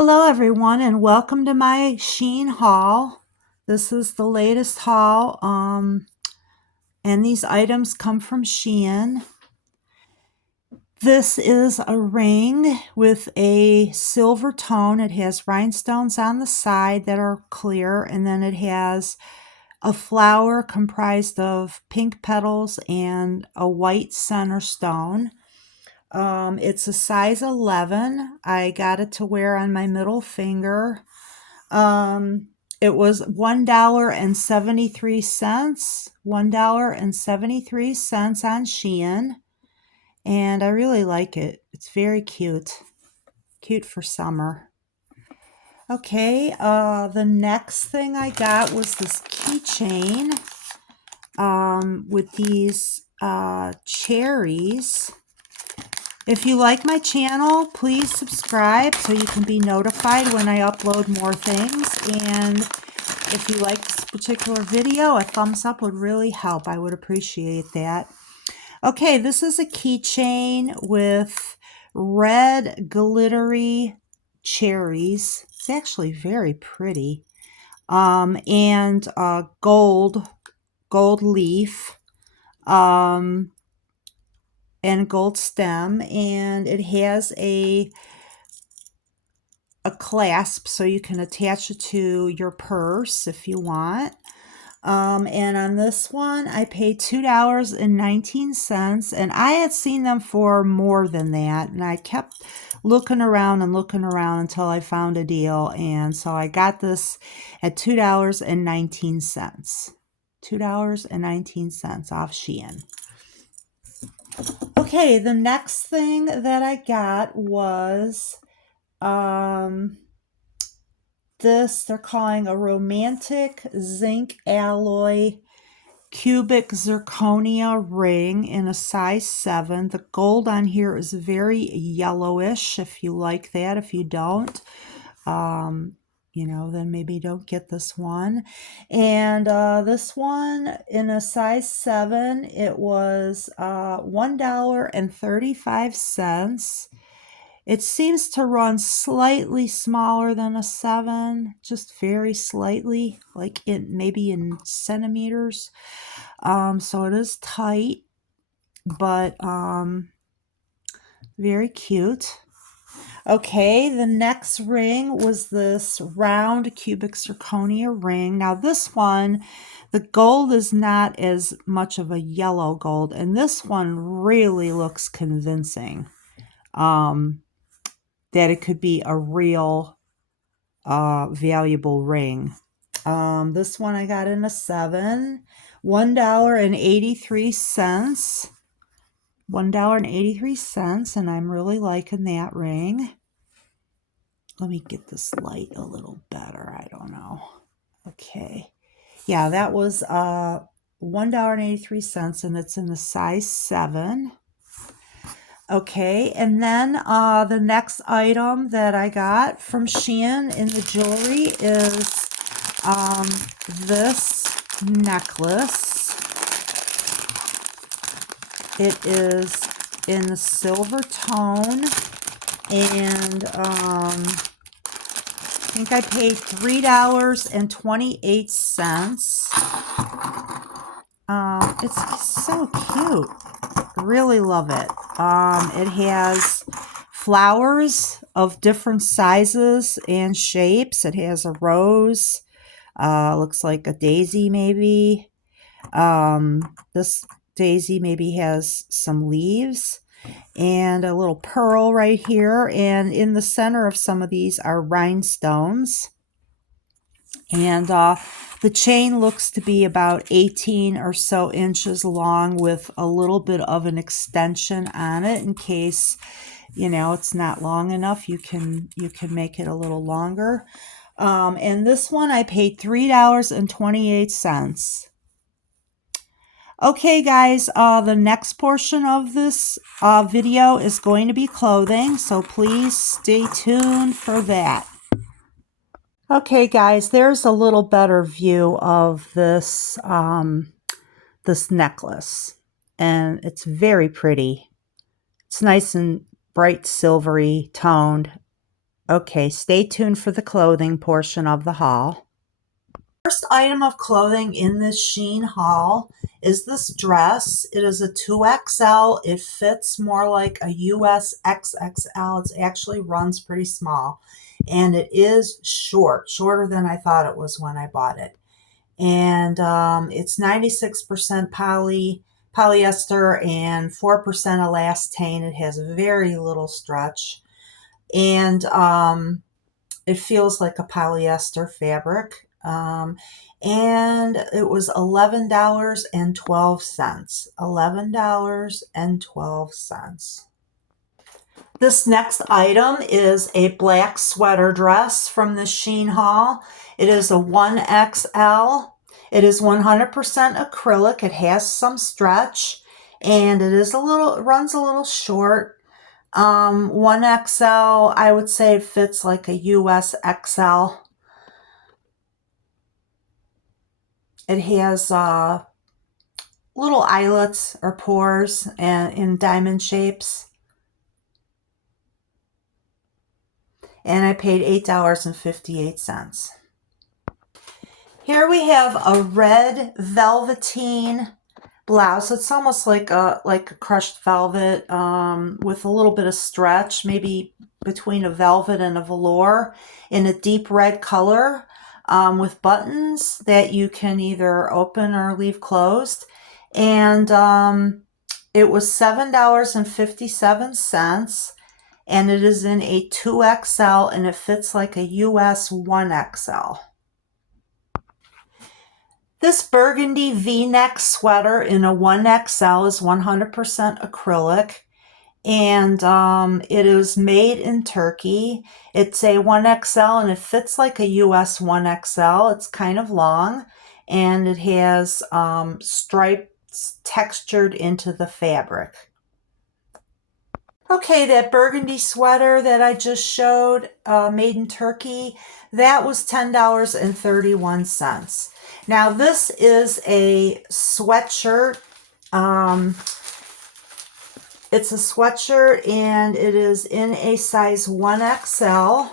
Hello everyone and welcome to my Shein haul. This is the latest haul and these items come from Shein. This is a ring with a silver tone. It has rhinestones on the side that are clear, and then it has a flower comprised of pink petals and a white center stone. It's a size 11. I got it to wear on my middle finger. It was $1.73. $1.73 on Shein. And I really like it. It's very cute. Cute for summer. Okay, the next thing I got was this keychain with these cherries. If you like my channel, please subscribe so you can be notified when I upload more things. And if you like this particular video, a thumbs up would really help. I would appreciate that. Okay, this is a keychain with red glittery cherries. It's actually very pretty. And gold leaf. And gold stem, and it has a clasp so you can attach it to your purse if you want. And on this one I paid $2.19, and I had seen them for more than that, and I kept looking around until I found a deal, and so I got this at $2.19. $2.19 off Shein. Okay, the next thing that I got was this, they're calling a romantic zinc alloy cubic zirconia ring in a size 7. The gold on here is very yellowish. If you like that, if you don't, then maybe don't get this one. And this one in a size 7, it was $1.35. It seems to run slightly smaller than a 7, just very slightly, like maybe in centimeters. So it is tight, but very cute. Okay, the next ring was this round cubic zirconia ring. Now this one, the gold is not as much of a yellow gold, and this one really looks convincing that it could be a real valuable ring. This one I got in a 7, $1.83. $1.83, and I'm really liking that ring. Let me get this light a little better. I don't know. Okay. Yeah, that was $1.83, and it's in the size 7. Okay, and then the next item that I got from Shein in the jewelry is this necklace. It is in the silver tone, and I think I paid $3.28. It's so cute. Really love it. It has flowers of different sizes and shapes. It has a rose, looks like a daisy maybe. This daisy maybe has some leaves, and a little pearl right here, and in the center of some of these are rhinestones. And the chain looks to be about 18 or so inches long, with a little bit of an extension on it in case it's not long enough. You can make it a little longer. And this one I paid $3.28. Okay, guys, the next portion of this video is going to be clothing, so please stay tuned for that. Okay, guys, there's a little better view of this this necklace, and it's very pretty. It's nice and bright silvery toned, Okay, stay tuned for the clothing portion of the haul. First item of clothing in this Shein haul is this dress. It is a 2XL. It fits more like a US XXL. It actually runs pretty small. And it is shorter than I thought it was when I bought it. And it's 96% polyester and 4% elastane. It has very little stretch. And it feels like a polyester fabric. And it was $11.12. $11.12. This next item is a black sweater dress from the Shein haul. It is a 1XL. It is 100% acrylic. It has some stretch, and it runs a little short. 1XL, I would say it fits like a US XL. It has little eyelets or pores and in diamond shapes. And I paid $8.58. Here we have a red velveteen blouse. It's almost like a crushed velvet with a little bit of stretch, maybe between a velvet and a velour, in a deep red color with buttons that you can either open or leave closed. And it was $7.57. And it is in a 2XL, and it fits like a US 1XL. This burgundy V-neck sweater in a 1XL is 100% acrylic, and it is made in Turkey. It's a 1XL, and it fits like a US 1XL. It's kind of long, and it has stripes textured into the fabric. Okay, that burgundy sweater that I just showed, made in Turkey, that was $10.31. Now, this is a sweatshirt. It's a sweatshirt, and it is in a size 1XL.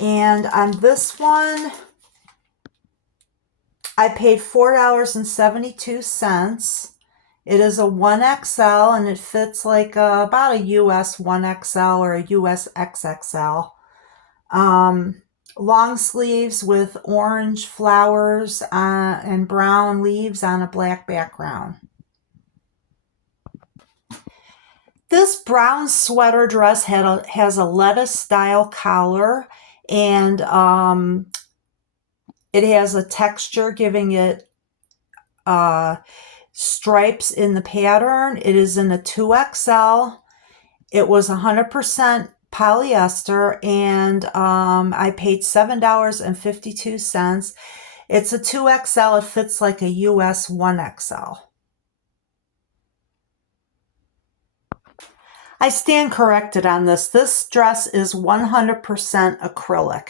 And on this one, I paid $4.72. It is a 1XL, and it fits like about a US 1XL or a US XXL. Long sleeves with orange flowers and brown leaves on a black background. This brown sweater dress has a lettuce style collar, and it has a texture giving it stripes in the pattern. It is in a 2XL. It was 100% polyester, and I paid $7.52. It's a 2XL. It fits like a US 1XL. I stand corrected on this. This dress is 100% acrylic.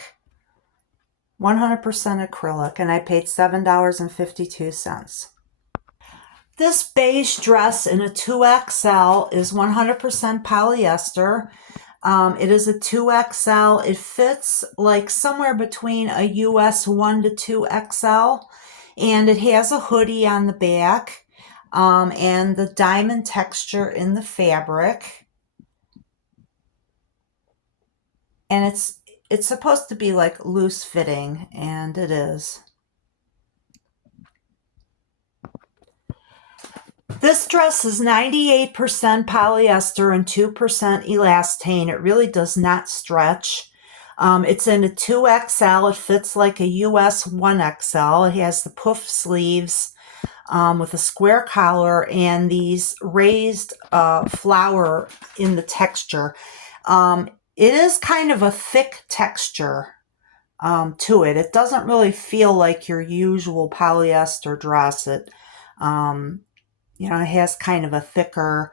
100% acrylic, and I paid $7.52. This beige dress in a 2XL is 100% polyester. It is a 2XL. It fits like somewhere between a US 1 to 2XL, and it has a hoodie on the back and the diamond texture in the fabric. And it's supposed to be like loose fitting, and it is. This dress is 98% polyester and 2% elastane. It really does not stretch. It's in a 2XL. It fits like a US 1XL. It has the puff sleeves with a square collar and these raised flower in the texture. It is kind of a thick texture to it. It doesn't really feel like your usual polyester dress. It it has kind of a thicker,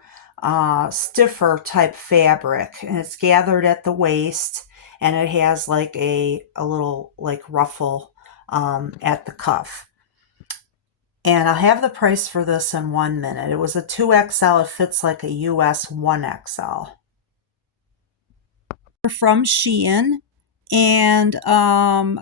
stiffer type fabric, and it's gathered at the waist, and it has like a little like ruffle at the cuff. And I'll have the price for this in 1 minute. It was a 2XL. It fits like a US 1XL. From Shein. and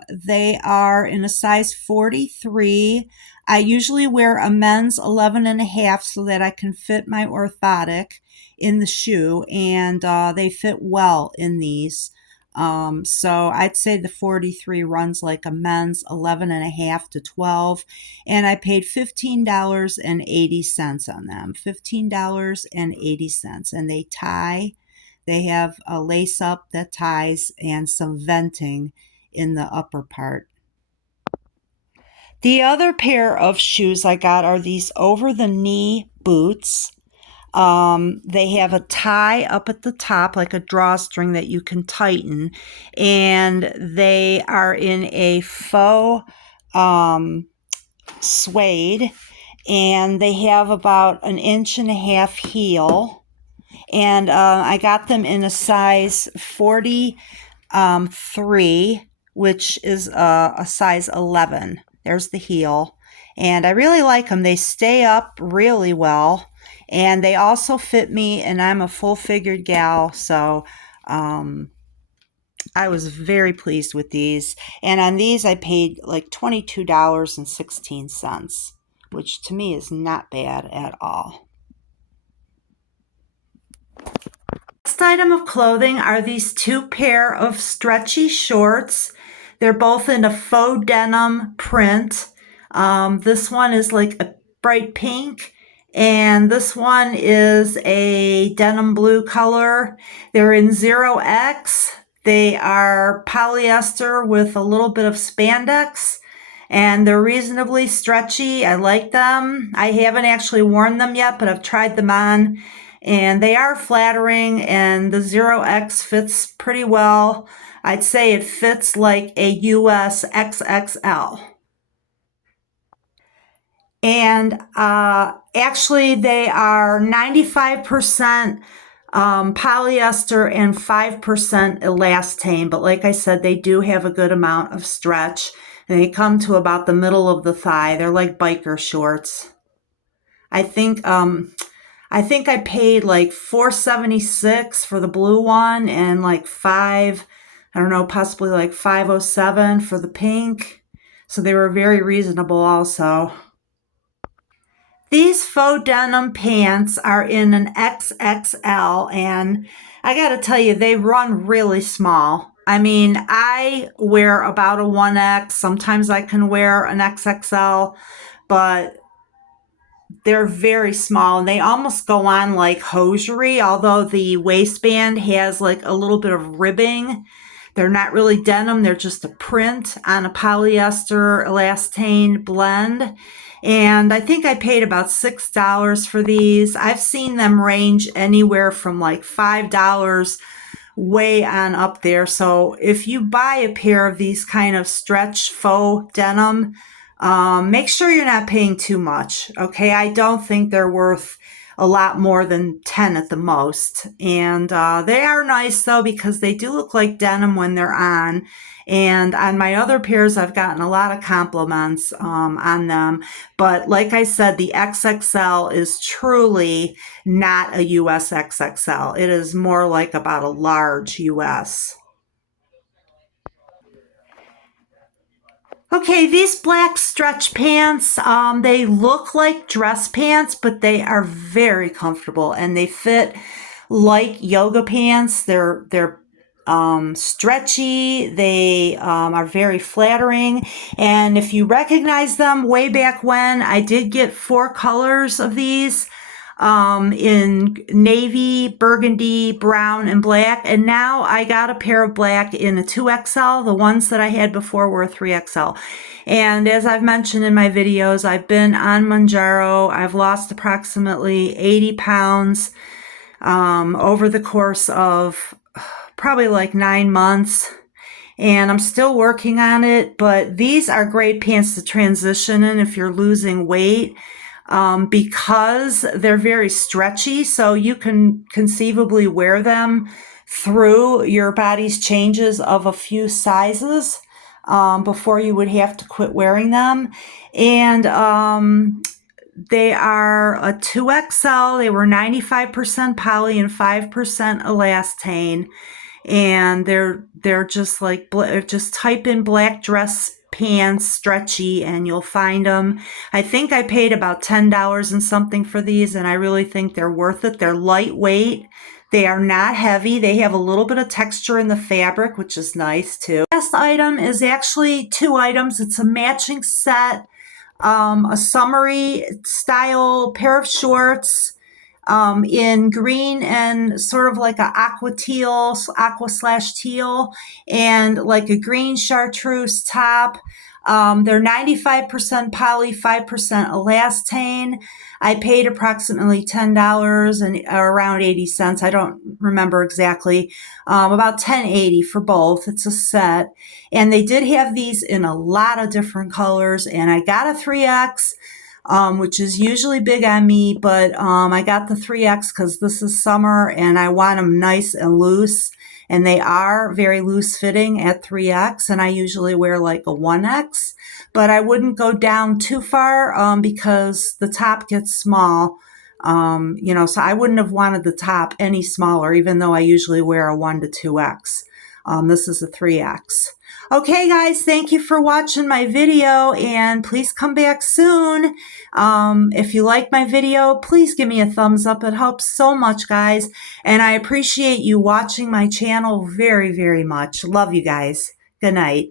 they are in a size 43. I usually wear a men's 11 and a half so that I can fit my orthotic in the shoe, and they fit well in these. So I'd say the 43 runs like a men's 11 and a half to 12, and I paid $15.80 on them. $15.80, and they tie. They have a lace up that ties and some venting in the upper part. The other pair of shoes I got are these over the knee boots. They have a tie up at the top, like a drawstring that you can tighten, and they are in a faux suede, and they have about an inch and a half heel. And I got them in a size 43, which is a size 11. There's the heel. And I really like them. They stay up really well. And they also fit me, and I'm a full-figured gal, so I was very pleased with these. And on these, I paid like $22.16, which to me is not bad at all. Next item of clothing are these two pair of stretchy shorts. They're both in a faux denim print. This one is like a bright pink, and this one is a denim blue color. They're in 0X. They are polyester with a little bit of spandex, and they're reasonably stretchy. I like them. I haven't actually worn them yet, but I've tried them on, and they are flattering, and the 0X fits pretty well. I'd say it fits like a US XXL. And actually, they are 95% polyester and 5% elastane. But like I said, they do have a good amount of stretch. And they come to about the middle of the thigh. They're like biker shorts. I think I paid like $4.76 for the blue one, and like I don't know, possibly like $5.07 for the pink. So they were very reasonable also. These faux denim pants are in an XXL, and I gotta tell you, they run really small. I mean, I wear about a 1X. Sometimes I can wear an XXL, but they're very small, and they almost go on like hosiery, although the waistband has like a little bit of ribbing. They're not really denim, they're just a print on a polyester elastane blend. And I think I paid about $6 for these. I've seen them range anywhere from like $5 way on up there. So if you buy a pair of these kind of stretch faux denim, make sure you're not paying too much. Okay, I don't think they're worth a lot more than 10 at the most. And they are nice though, because they do look like denim when they're on. And on my other pairs, I've gotten a lot of compliments on them. But like I said, the XXL is truly not a US XXL. It is more like about a large US. Okay, these black stretch pants, they look like dress pants, but they are very comfortable, and they fit like yoga pants. They're stretchy. They are very flattering. And if you recognize them, way back when, I did get 4 colors of these. In navy, burgundy, brown, and black. And now I got a pair of black in a 2XL. The ones that I had before were a 3XL. And as I've mentioned in my videos, I've been on Mounjaro. I've lost approximately 80 pounds over the course of probably like 9 months. And I'm still working on it, but these are great pants to transition in if you're losing weight. Because they're very stretchy, so you can conceivably wear them through your body's changes of a few sizes before you would have to quit wearing them. And they are a 2XL. They were 95% poly and 5% elastane. and they're just like, just type in black dress pants, stretchy, and you'll find them. I think I paid about $10 and something for these, and I really think they're worth it. They're lightweight. They are not heavy. They have a little bit of texture in the fabric, which is nice too. Last item is actually two items. It's a matching set, a summery style pair of shorts, in green and sort of like a aqua slash teal, and like a green chartreuse top. They're 95% poly, 5% elastane. I paid approximately $10 and around 80 cents. I don't remember exactly. About $10.80 for both. It's a set. And they did have these in a lot of different colors, and I got a 3X. Which is usually big on me, but I got the 3X because this is summer and I want them nice and loose. And they are very loose fitting at 3X, and I usually wear like a 1X, but I wouldn't go down too far because the top gets small. So I wouldn't have wanted the top any smaller, even though I usually wear a 1 to 2X. This is a 3X. Okay, guys, thank you for watching my video, and please come back soon. If you like my video, please give me a thumbs up. It helps so much, guys, and I appreciate you watching my channel very, very much. Love you guys. Good night.